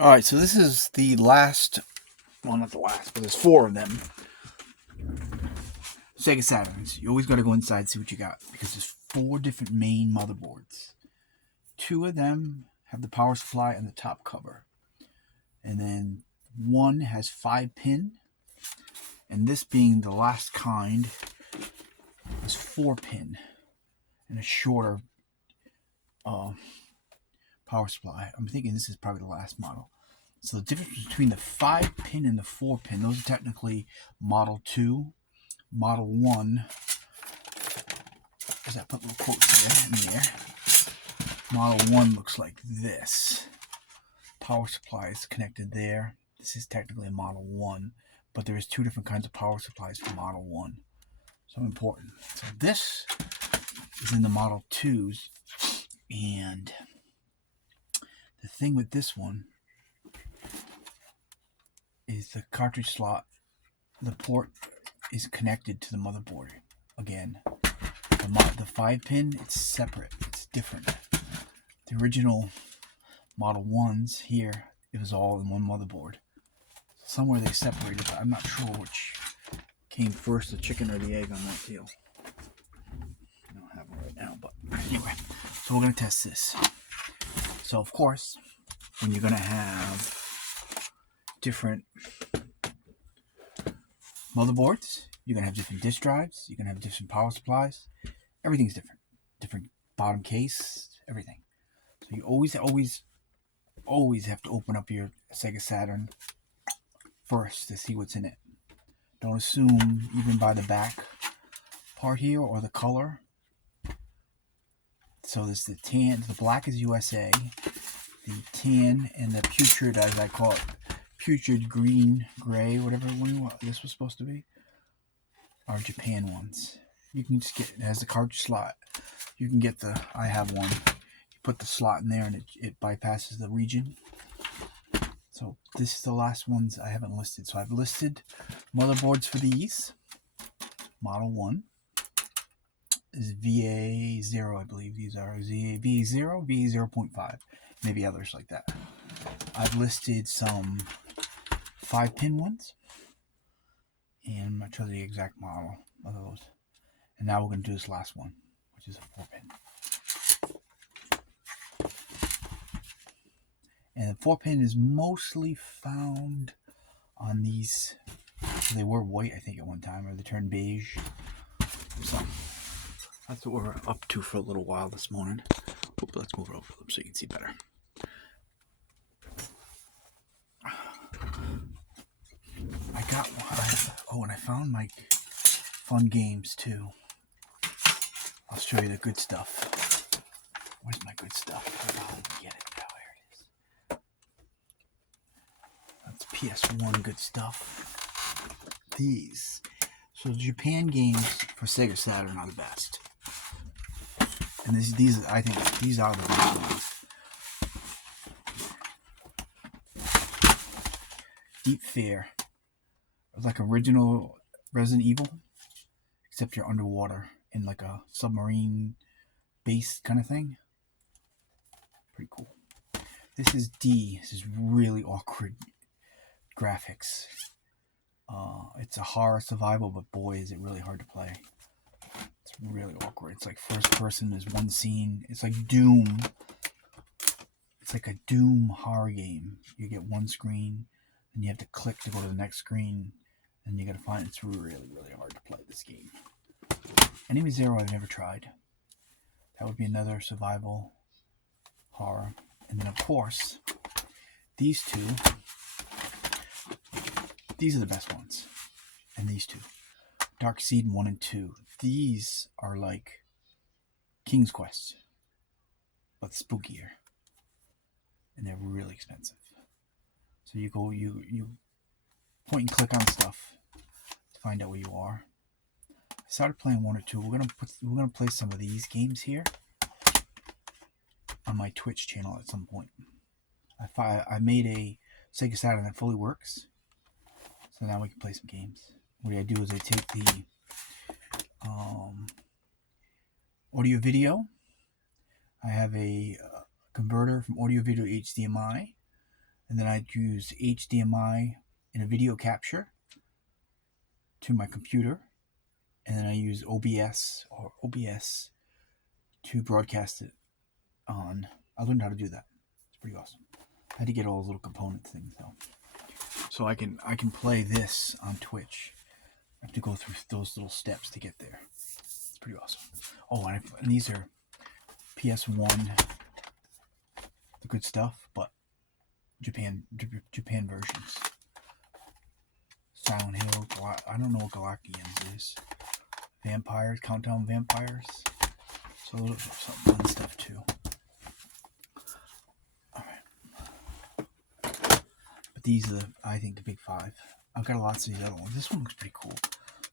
Alright, so this is the last, well, not the last, but there's four of them. SEGA Saturns. You always got to go inside and see what you got, because there's four different main motherboards. Two of them have the power supply and the top cover. And then one has 5-pin, and this being the last kind is 4-pin and a shorter power supply. I'm thinking this is probably the last model. So the difference between the 5-pin and the 4-pin, those are technically Model 2, Model 1. As I put little quotes in there. Model 1 looks like this. Power supply is connected there. This is technically a Model 1, but there is two different kinds of power supplies for Model 1. So important. So this is in the Model 2s, and the thing with this one is the cartridge slot, the port is connected to the motherboard. Again, the 5-pin, it's separate, it's different. The original Model 1s here, it was all in one motherboard. Somewhere they separated, but I'm not sure which came first, the chicken or the egg on that deal. I don't have one right now, but anyway. So we're going to test this. So of course, when you're going to have different motherboards, you're going to have different disk drives, you're going to have different power supplies. Everything's different. Different bottom case, everything. So you always have to open up your SEGA Saturn first to see what's in it. Don't assume, even by the back part here or the color. So there's the tan, the black is USA, the tan and the putrid, as I call it, putrid green, gray, whatever one this was supposed to be, are Japan ones. You can just get, it has the cartridge slot. You can get the, I have one. You put the slot in there and it bypasses the region. So this is the last ones I haven't listed. So I've listed motherboards for these. Model 1 is VA0, I believe these are. VA0, VA0.5, maybe others like that. I've listed some 5-pin ones, and I'm not sure the exact model of those. And now we're going to do this last one, which is a 4-pin. And the 4-pin is mostly found on these. They were white, I think, at one time, or they turned beige. So that's what we're up to for a little while this morning. Let's move it over so you can see better. I got one. Oh, and I found my fun games too. I'll show you the good stuff. Where's my good stuff? Get it. Oh, here it is. That's PS1 good stuff. These. So Japan games for SEGA Saturn are the best. And these I think these are the best ones. Deep Fear. Like original Resident Evil, except you're underwater in like a submarine base kind of thing. Pretty cool. This is D. This is really awkward graphics. It's a horror survival, but boy, is it really hard to play. It's really awkward. It's like first person. There's one scene. It's like Doom. It's like a Doom horror game. You get one screen, and you have to click to go to the next screen, and you gotta find. It's really, really hard to play this game. Enemy Zero I've never tried. That would be another survival horror. And then of course, these two. These are the best ones. And these two. Dark Seed 1 and 2. These are like King's Quest, but spookier. And they're really expensive. So you go, you point and click on stuff to find out where you are. I started playing 1 or 2. We're gonna play some of these games here on my Twitch channel at some point. I made a SEGA Saturn that fully works, so now we can play some games. What I do is I take the audio video. I have a converter from audio video to HDMI. and then I'd use HDMI in a video capture to my computer, and then I use OBS to broadcast it on. I learned how to do that. It's pretty awesome. I had to get all those little component things though, so I can play this on Twitch. I have to go through those little steps to get there. It's pretty awesome. Oh, and these are PS1, the good stuff, but Japan versions. Silent Hill. I don't know what Galactians is. Vampires, Countdown Vampires. So a little some fun stuff too. Alright. But these are, I think, the big five. I've got lots of these other ones. This one looks pretty cool.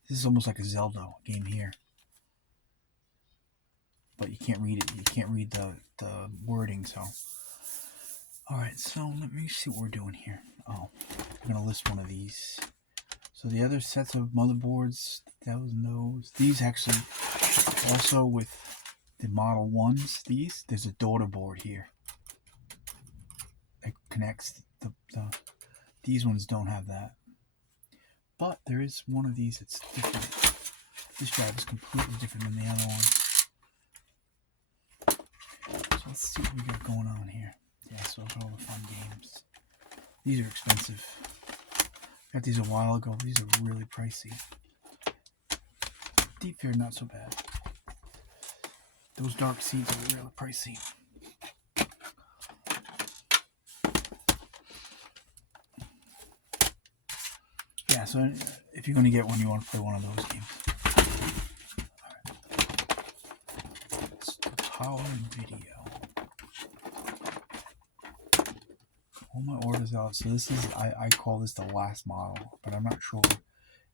This is almost like a Zelda game here. But you can't read it. You can't read the wording, so. Alright, so let me see what we're doing here. Oh, I'm going to list one of these. So the other sets of motherboards, these actually, also with the Model 1s, there's a daughter board here. It connects, these ones don't have that. But there is one of these that's different. This drive is completely different than the other one. So let's see what we got going on here. Yeah, so those are all the fun games. These are expensive. Got these a while ago. These are really pricey. Deep Fear, not so bad. Those Dark Seeds are really pricey. Yeah, so if you're going to get one, you want to play one of those games. Alright. Let's do power and video. All my orders out. So this is, I call this the last model, but I'm not sure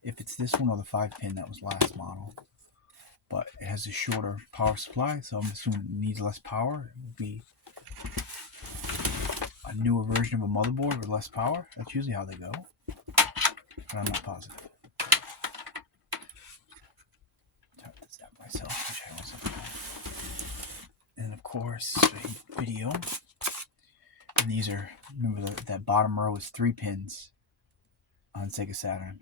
if it's this one or the 5-pin that was last model. But it has a shorter power supply, so I'm assuming it needs less power. It would be a newer version of a motherboard with less power. That's usually how they go, but I'm not positive. Type this out myself. And of course, video. And these are, remember that bottom row is 3 pins on SEGA Saturn.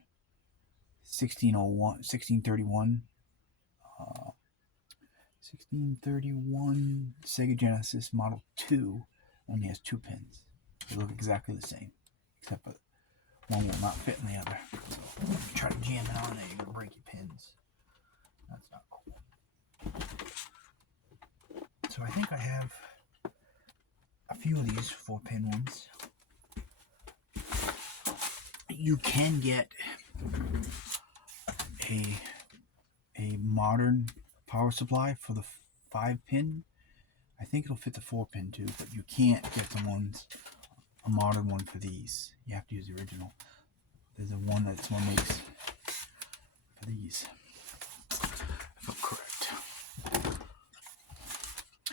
1631 Sega Genesis Model 2 only has 2 pins. They look exactly the same, except that one will not fit in the other. So if you try to jam it on there, you're going to break your pins. That's not cool. So I think I have a few of these 4-pin ones. You can get a modern power supply for the 5-pin. I think it'll fit the 4-pin too, but you can't get a modern one for these. You have to use the original. There's a one that someone makes for these, if I'm correct.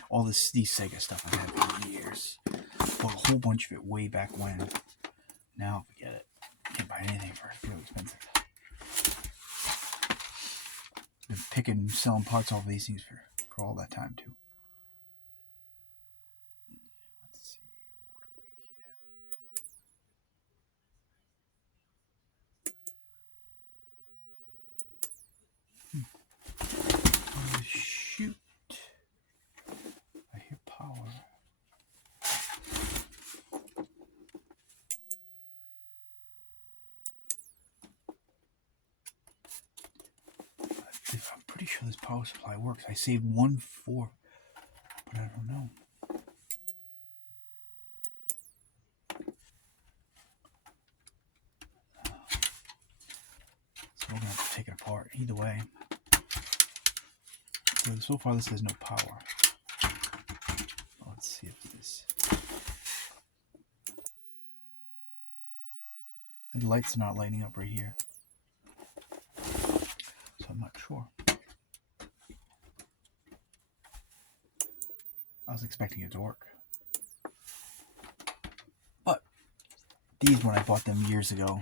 All these Sega stuff I've had for years. Bought a whole bunch of it way back when. Now forget it. Can't buy anything for it. It's really expensive. Been picking and selling parts off of these things for all that time too. Let's see. What do we have here? Oh, shoot. I hear power. I'm pretty sure this power supply works. I saved 1 4, but I don't know. So we're gonna have to take it apart. Either way. So far this has no power. Let's see if this. The lights are not lighting up right here. So I'm not sure. I was expecting it to work. But these, when I bought them years ago,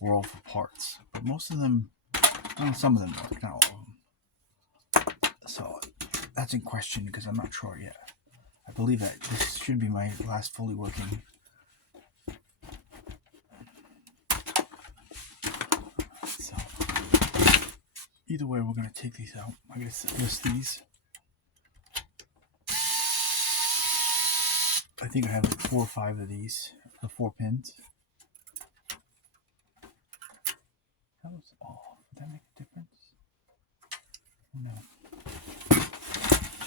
were all for parts. But most of them, some of them work, not all of them. So that's in question because I'm not sure yet. I believe that this should be my last fully working Either way, we're going to take these out. I'm going to list these. I think I have like 4 or 5 of these, the 4 pins. That was off. Would that make a difference? Oh, no.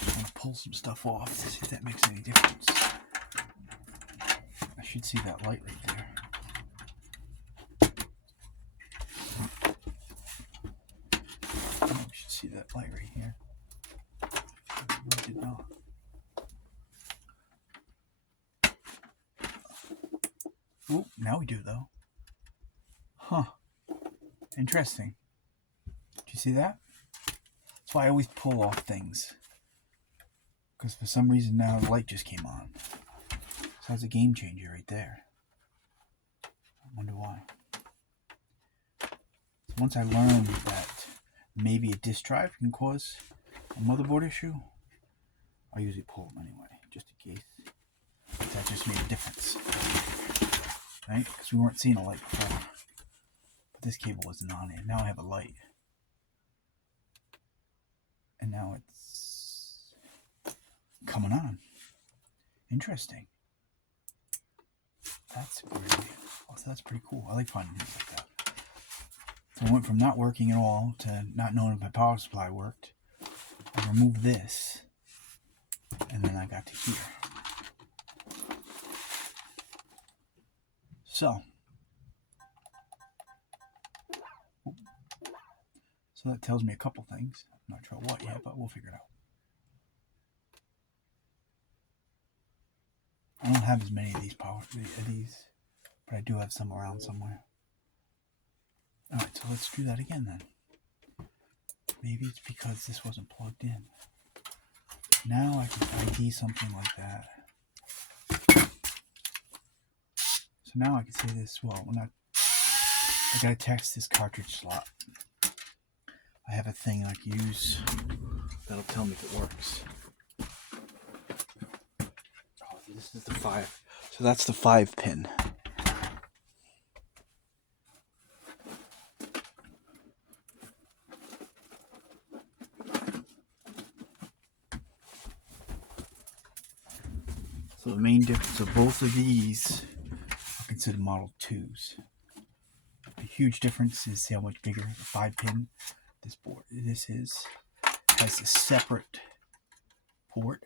Just want to pull some stuff off to see if that makes any difference. I should see that light right there. I should see that light right here. I did not. Oh, now we do though. Huh. Interesting. Did you see that? That's why I always pull off things. Because for some reason now the light just came on. So that's a game changer right there. I wonder why. So once I learned that maybe a disk drive can cause a motherboard issue, I usually pull them anyway, just in case. That just made a difference. Right? Because we weren't seeing a light before. But this cable wasn't on it. Now I have a light. And now it's coming on. Interesting. That's great. Oh, so that's pretty cool. I like finding things like that. So I went from not working at all to not knowing if my power supply worked. I removed this. And then I got to here. So that tells me a couple things. I'm not sure what yet, but we'll figure it out. I don't have as many of these but I do have some around somewhere. Alright, so let's do that again then. Maybe it's because this wasn't plugged in. Now I can ID something like that. So now I can say this, well, I gotta text this cartridge slot. I have a thing I can use that'll tell me if it works. Oh, this is the 5. So that's the 5 pin. So the main difference of both of these are considered Model 2s. The huge difference is how much bigger the 5 pin this has a separate port.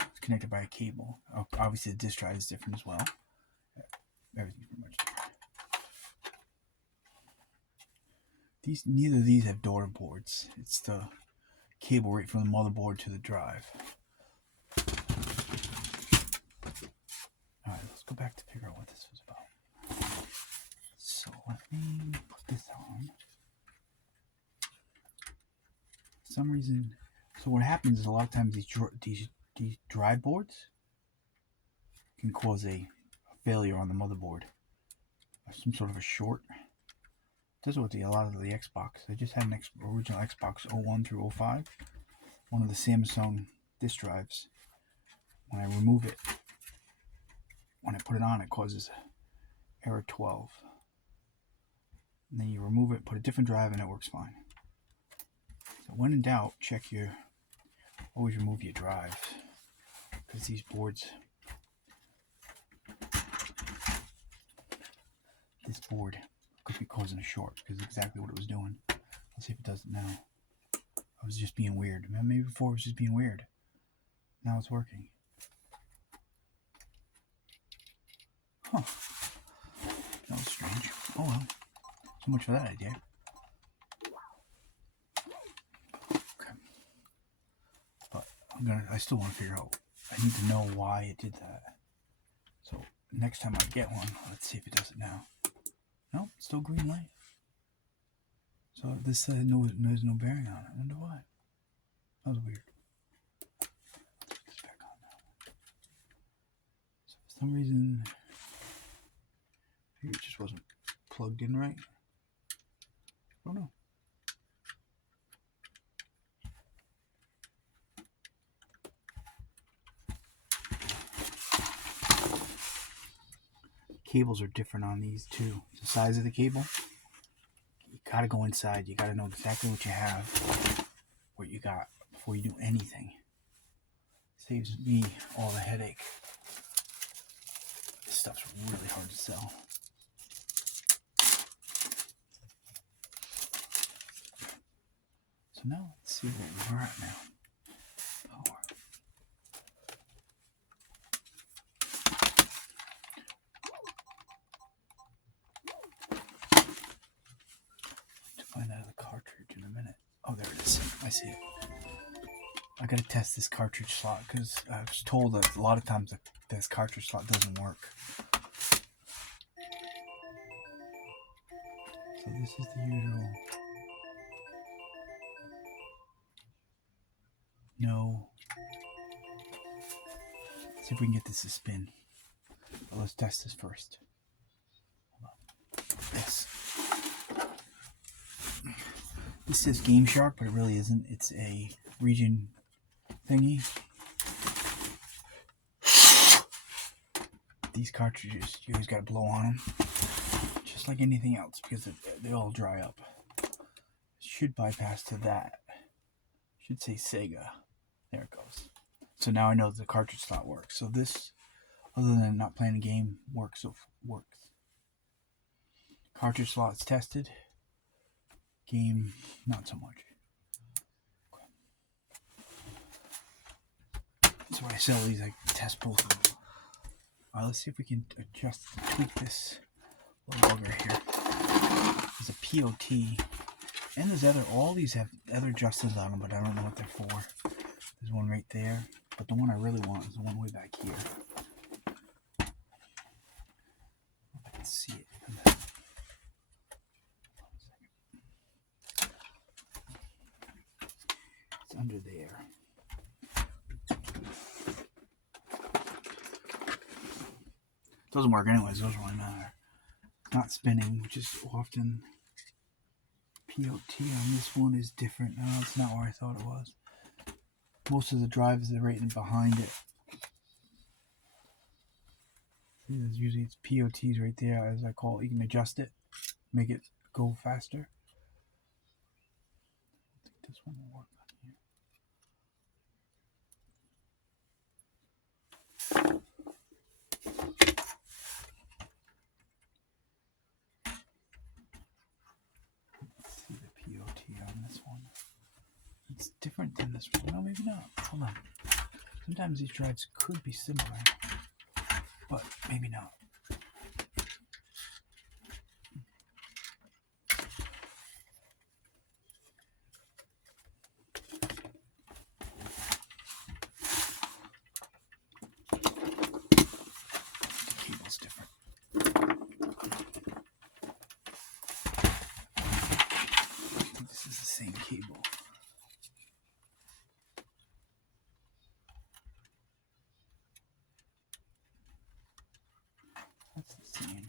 It's connected by a cable. Obviously the disk drive is different as well. Everything's pretty much different. Neither of these have daughter boards. It's the cable right from the motherboard to the drive. Alright, let's go back to figure out what this was about. So let me put this on. For some reason, so what happens is a lot of times these drive boards can cause a failure on the motherboard. Some sort of a short. This is what a lot of the Xbox. I just had an original Xbox 01 through 05. One of the Samsung disk drives. When I remove it, when I put it on, it causes error 12. And then you remove it, put a different drive, and it works fine. So when in doubt, always remove your drive, because these boards, this board could be causing a short, because it's exactly what it was doing. Let's see if it does it now. I was just being weird. Maybe before it was just being weird. Now it's working. Huh. That was strange. Oh well. So much for that idea. Okay. But I still want to figure out. I need to know why it did that. So next time I get one, let's see if it does it now. Nope, still green light. So this says there's no bearing on it. I wonder why. That was weird. Let's put this back on now. So for some reason, maybe it just wasn't plugged in right. I don't know. Cables are different on these too. The size of the cable, you gotta go inside. You gotta know exactly what you have, what you got, before you do anything. Saves me all the headache. This stuff's really hard to sell. So now let's see where we're at now. Power. To find out the cartridge in a minute. Oh, there it is. I see it. I gotta test this cartridge slot because I was told that a lot of times this cartridge slot doesn't work. So this is the usual. No. Let's see if we can get this to spin. But let's test this first. Hold on. This says Game Shark, but it really isn't. It's a region thingy. These cartridges, you always got to blow on them, just like anything else, because they all dry up. Should bypass to that. Should say Sega. There it goes. So now I know the cartridge slot works. So this, other than not playing a game, works. Cartridge slot's tested. Game, not so much. That's why I sell these. I test both of them. Alright, let's see if we can tweak this little bugger here. There's a POT, and there's all these have other adjusters on them, but I don't know what they're for. There's one right there, but the one I really want is the one way back here. I can see it. It's under there. Doesn't work anyways, doesn't really matter. It's not spinning, which is often POT on this one is different. No, it's not where I thought it was. Most of the drives are right in behind it. See, there's usually it's POTs right there, as I call it. You can adjust it, make it go faster. I think this one will work on here. See the POT on this one. It's different than this one. No, maybe not. Hold on. Sometimes these drives could be similar, but maybe not. The cable's different. I think this is the same cable. That's the same.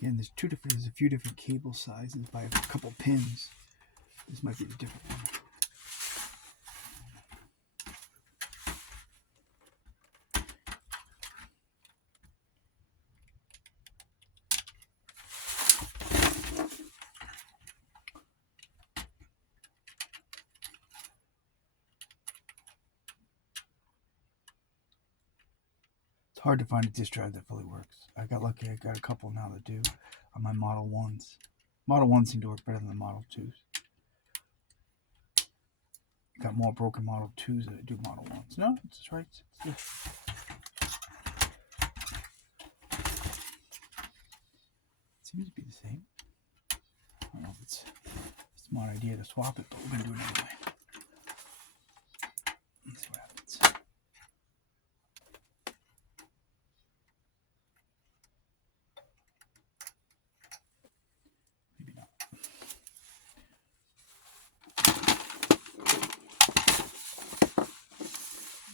Again, there's a few different cable sizes by a couple pins. This might be the different one. It's hard to find a disk drive that fully works. I got lucky. I got a couple now that do on my Model 1s. Model 1s seem to work better than the Model 2s. Got more broken Model 2s than I do Model 1s. No, it's right. It seems to be the same. I don't know if it's a smart idea to swap it, but we're going to do it anyway. Let's see what happens. Maybe not.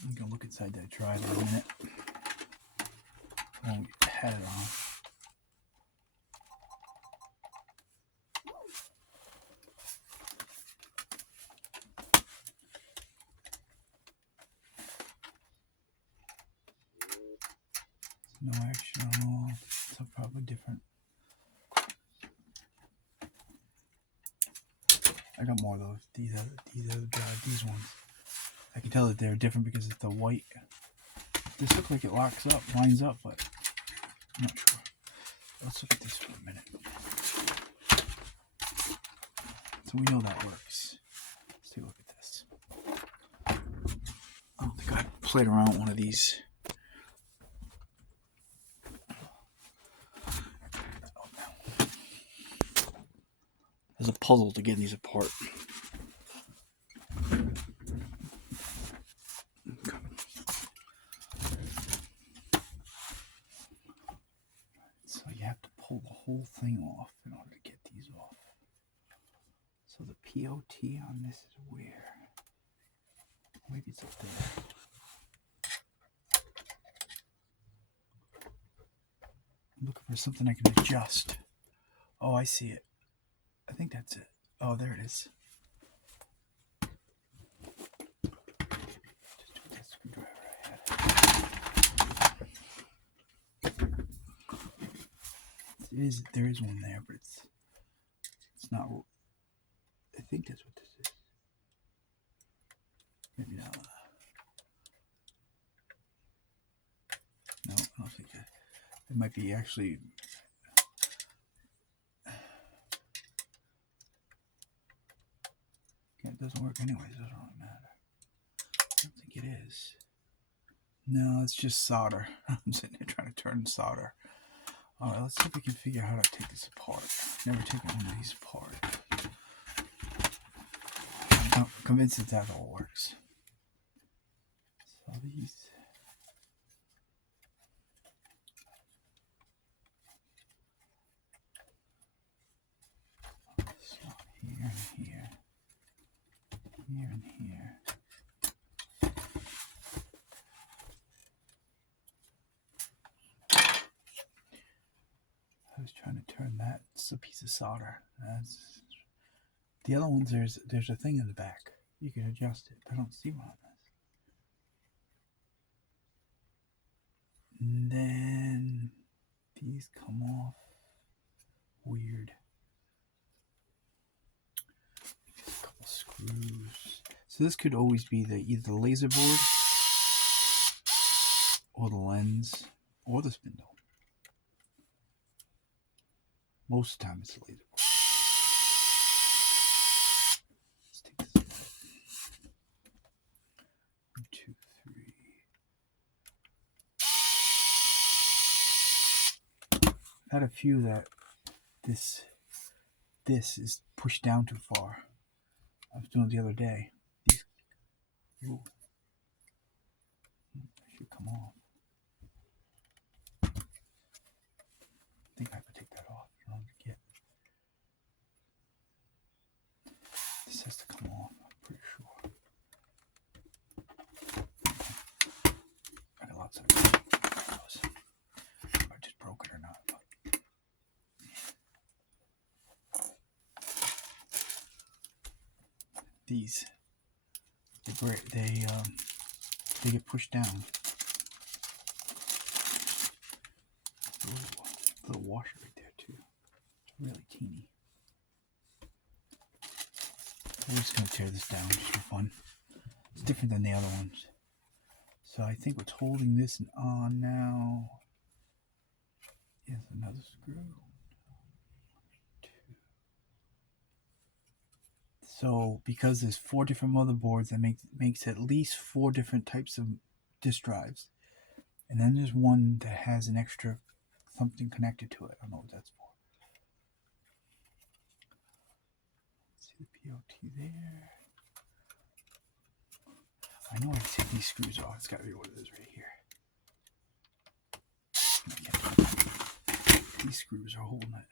I'm going to look inside that drive in a minute. When we had it on. No action on all. So probably different. I got more of those. These ones. I can tell that they're different because it's the white. This looks like it locks up, lines up, but I'm not sure. Let's look at this for a minute. So we know that works. Let's take a look at this. I don't think I played around with one of these. There's a puzzle to getting these apart. Okay. So you have to pull the whole thing off in order to get these off. So the POT on this is where? Maybe it's up there. I'm looking for something I can adjust. Oh, I see it. I think that's it. Oh, there it is. Just with that screwdriver I had. There is one there, but it's not. I think that's what this is. Maybe not. No, I don't think that. It might be actually. It doesn't work anyways. It doesn't really matter. I don't think it is. No, it's just solder. I'm sitting there trying to turn solder. All right, let's see if we can figure out how to take this apart. Never taken one of these apart. I'm convinced that all works. So these. Slot here and here. Here and here. I was trying to turn that. It's a piece of solder. The other ones, there's a thing in the back. You can adjust it. I don't see one on this. And then these come off. Weird. Just a couple screws. So this could always be either the laser board or the lens or the spindle. Most of the time it's the laser board. Let's take this apart. 1, 2, 3. I've had a few that this is pushed down too far. I was doing it the other day. Ooh. It should come off. I think I have to take that off in order to get. This has to come off, I'm pretty sure. I got lots of those. I just broke it or not. But. These, they get pushed down. Ooh, little washer right there too. It's really teeny. We're just gonna tear this down just for fun. It's different than the other ones. So I think what's holding this on now is another screw. 1, 2. So because there's 4 different motherboards, that makes at least 4 different types of disk drives. And then there's one that has an extra something connected to it. I don't know what that's for. See the POT there. I know I can take these screws off. It's got to be what it is right here. These screws are holding it.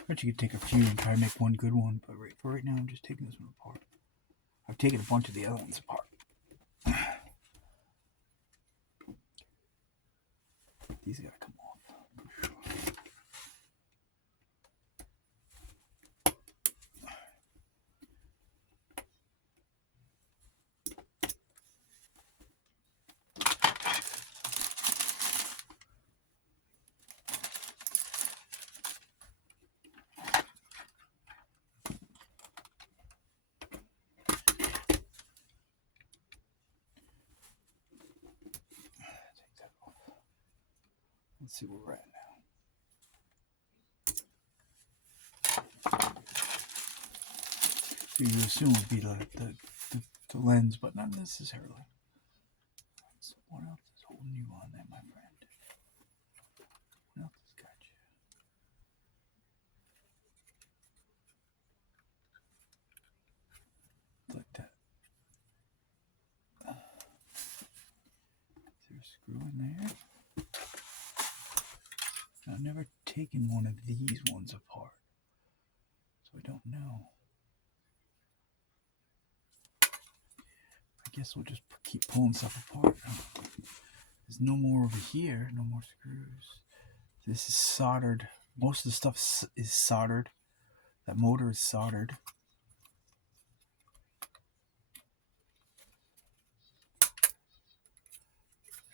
I bet you could take a few and try to make one good one, but for right now, I'm just taking this one apart. I've taken a bunch of the other ones apart. These gotta come off, for sure. Let's see where we're at now. So you assume would be the lens, but not necessarily. So what else is holding you on there, my friend? What else has got you? Like that. Is there a screw in there? I've never taken one of these ones apart, so I don't know. I guess we'll just keep pulling stuff apart. There's no more over here, no more screws. This is soldered. Most of the stuff is soldered. That motor is soldered.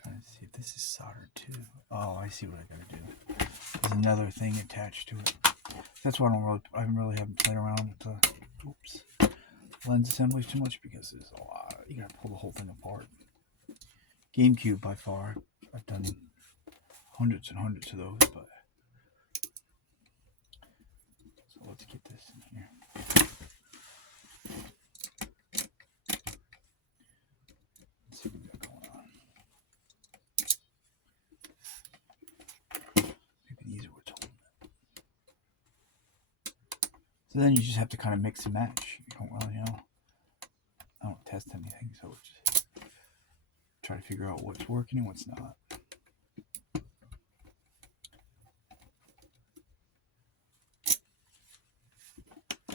Trying to see if this is soldered too. Oh, I see what I gotta do. There's another thing attached to it. That's why I haven't played around with the lens assemblies too much, because there's a lot. You gotta pull the whole thing apart. GameCube by far. I've done hundreds and hundreds of those, but so let's get this in here. Let's see what we got going on. Maybe these are what's holding it. So then you just have to kind of mix and match. You don't really know. I don't test anything, so just try to figure out what's working and what's not.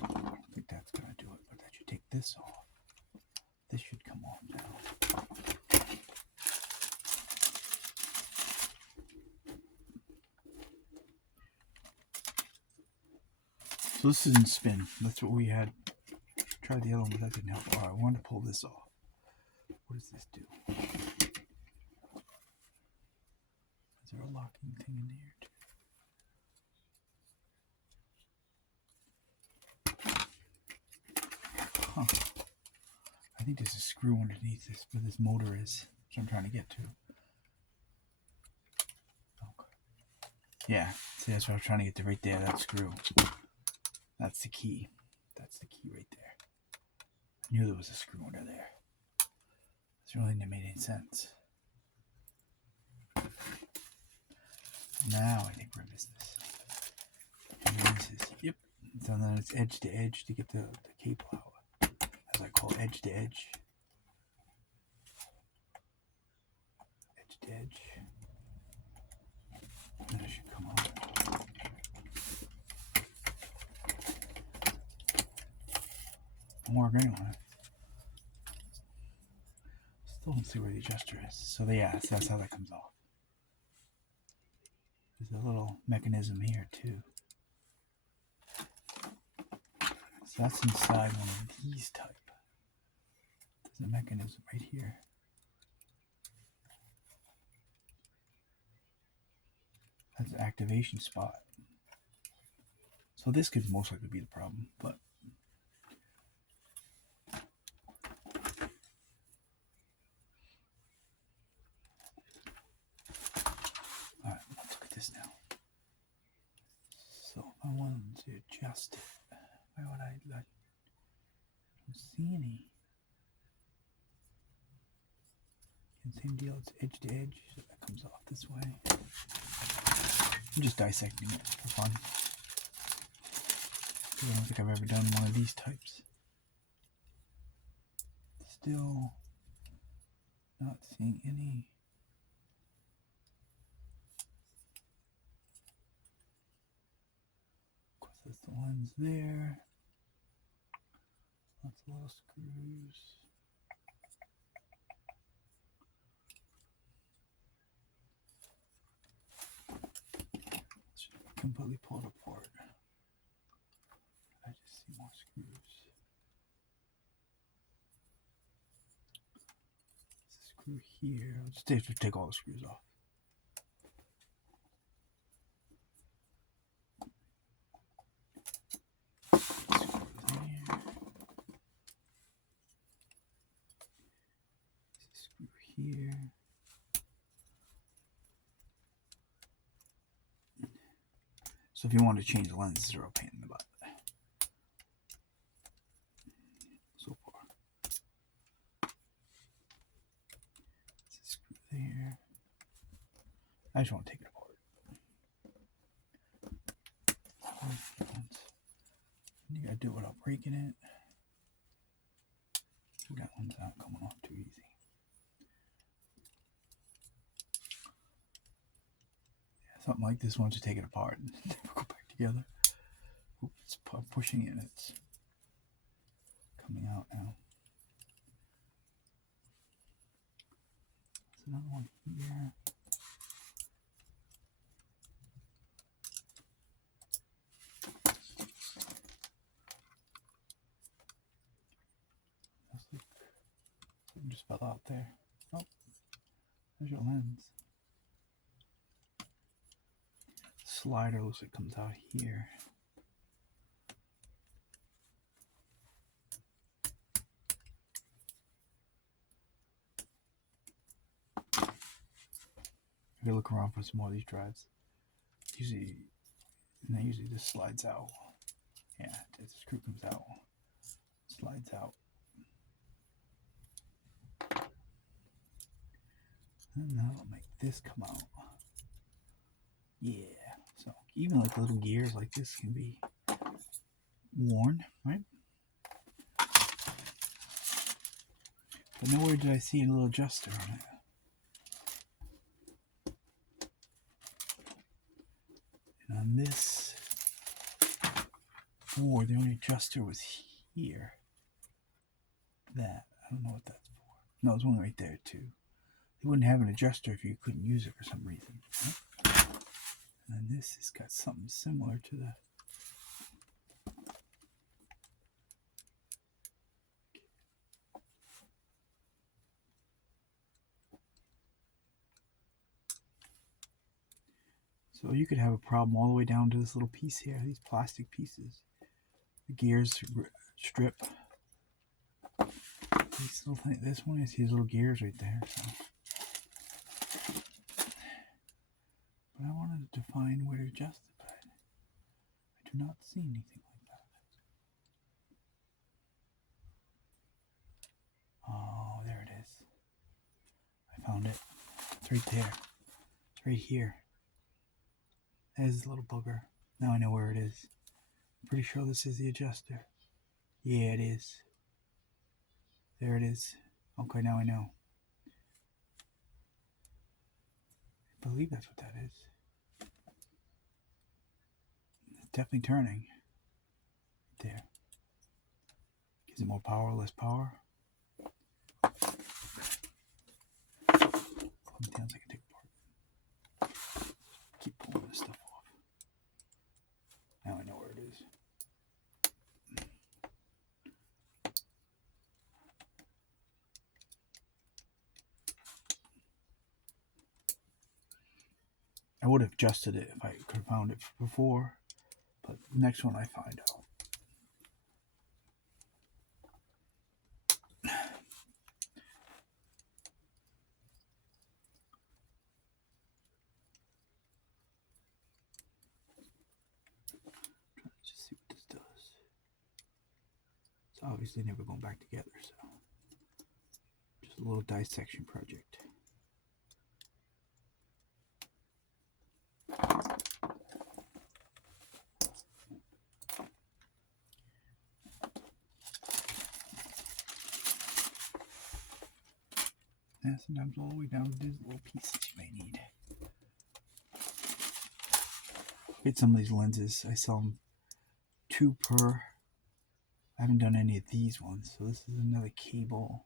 I think that's gonna do it, but that should take this off. This should come off now. So this is in spin. That's what we had. Tried the other one, but that didn't help. All right, I wanted to pull this off. What does this do? Is there a locking thing in here too? Huh. I think there's a screw underneath this, where this motor is, which I'm trying to get to. Okay. Yeah, see, that's what I was trying to get to right there, that screw. That's the key. That's the key right there. I knew there was a screw under there. That's the only thing that made any sense. Now I think we're in business. Yep. So then it's edge to edge to get the cable out. As I call edge to edge. Edge to edge. Then it should come out. More green on it. Still don't see where the adjuster is. So yeah, so that's how that comes off. There's a little mechanism here too. So that's inside one of these type. There's a mechanism right here. That's the activation spot. So this could most likely be the problem, but alright, let's look at this now. So I wanted to adjust it. Why would I don't see any? And same deal, it's edge to edge, so that comes off this way. I'm just dissecting it for fun. I don't think I've ever done one of these types. Still not seeing any. Of course, there's the lens there. Lots of little screws. Completely pulled apart. I just see more screws. There's a screw here. I'll just take all the screws off. Screw here. So if you want to change the lens, it's a real pain in the butt. So far. There's a screw there. I just want to take it apart. You gotta do it without breaking it. That one's not coming off too easy. Yeah, something like this, once you take it apart and go back together. Oops, I'm pushing it and it's coming out now. There's another one here. Something just fell out there. Oh, there's your lens. Slider looks like it comes out here. If you look around for some more of these drives, usually just slides out. Yeah, the screw comes out, slides out. And now I'll make this come out. Yeah, so even like the little gears like this can be worn, right? But nowhere did I see a little adjuster on it. And on this board, the only adjuster was here. That, I don't know what that's for. No, there's one right there too. You wouldn't have an adjuster if you couldn't use it for some reason. Right? And this has got something similar to the so you could have a problem all the way down to this little piece here, these plastic pieces. The gears strip. These little things, this one is these little gears right there. So. But I wanted to find where to adjust it, but I do not see anything like that. Oh, there it is. I found it. It's right there. It's right here. There's a little booger. Now I know where it is. I'm pretty sure this is the adjuster. Yeah, it is. There it is. Okay, now I know. I believe that's what that is. It's definitely turning. There. Gives it more power, less power. Sometimes I can take it apart. Keep pulling this stuff off. Now I know where it is. I would have adjusted it if I could have found it before, but the next one I find out. Just see what this does. It's obviously never going back together, so just a little dissection project. Yeah, sometimes all the way down to these little pieces you may need. Get some of these lenses. I sell them 2 per. I haven't done any of these ones, so this is another cable.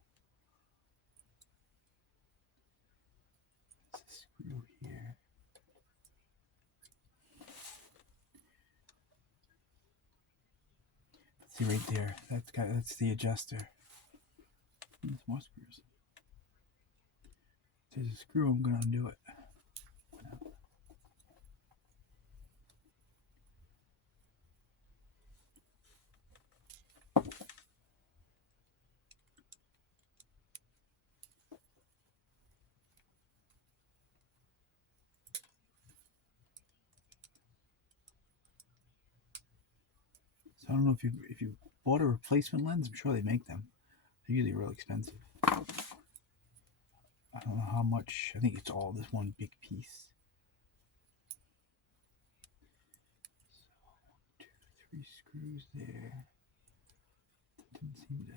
There's a screw here. See right there. That's the adjuster. There's more screws. There's a screw. I'm gonna undo it. So I don't know if you bought a replacement lens. I'm sure they make them. They're usually really expensive. I don't know how much. I think it's all this one big piece. So 1, 2, 3 screws there. Didn't seem to.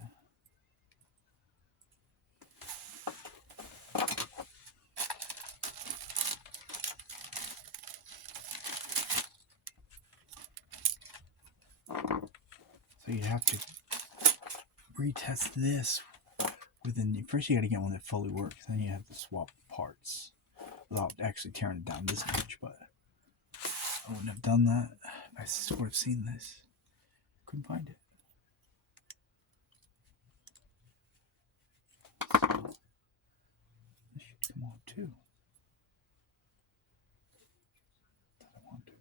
So you have to retest this within. First, you got to get one that fully works. Then you have to swap parts without actually tearing it down this much. But I wouldn't have done that. I sort of seen this. Couldn't find it. So this should come on too. I want to.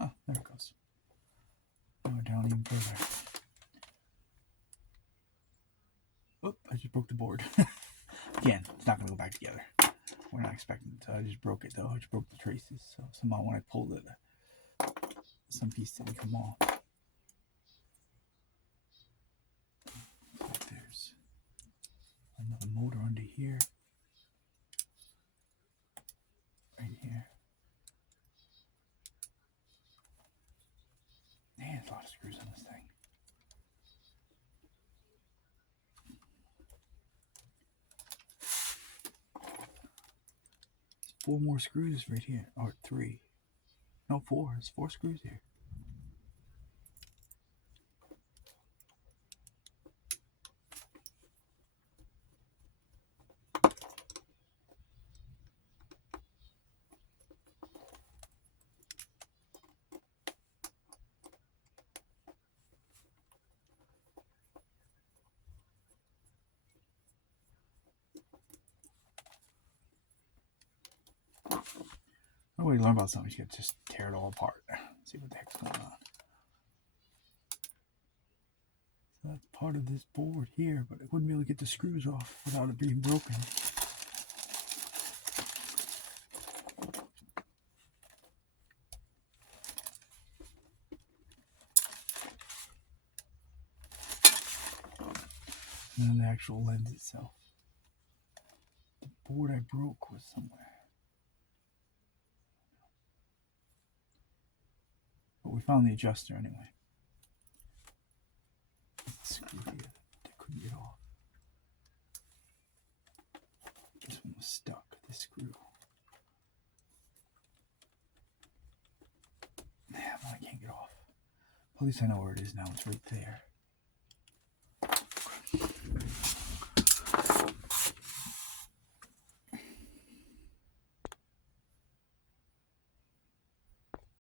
Oh, there it goes. Now we're down even further. Oh, I just broke the board. Again, it's not going to go back together. We're not expecting it to. I just broke it though. I just broke the traces. So somehow when I pulled it, some piece didn't come off. There's another motor under here. Right here. Man, there's a lot of screws on this thing. There's 4 more screws right here. Or 3. No, 4. There's 4 screws here. When you learn about something, you just tear it all apart. See what the heck's going on. So that's part of this board here, but I wouldn't be able to get the screws off without it being broken. And then the actual lens itself. The board I broke was somewhere. But we found the adjuster anyway. Screw here that I couldn't get off. This one was stuck, this screw. Man, I can't get off. At least I know where it is now, it's right there.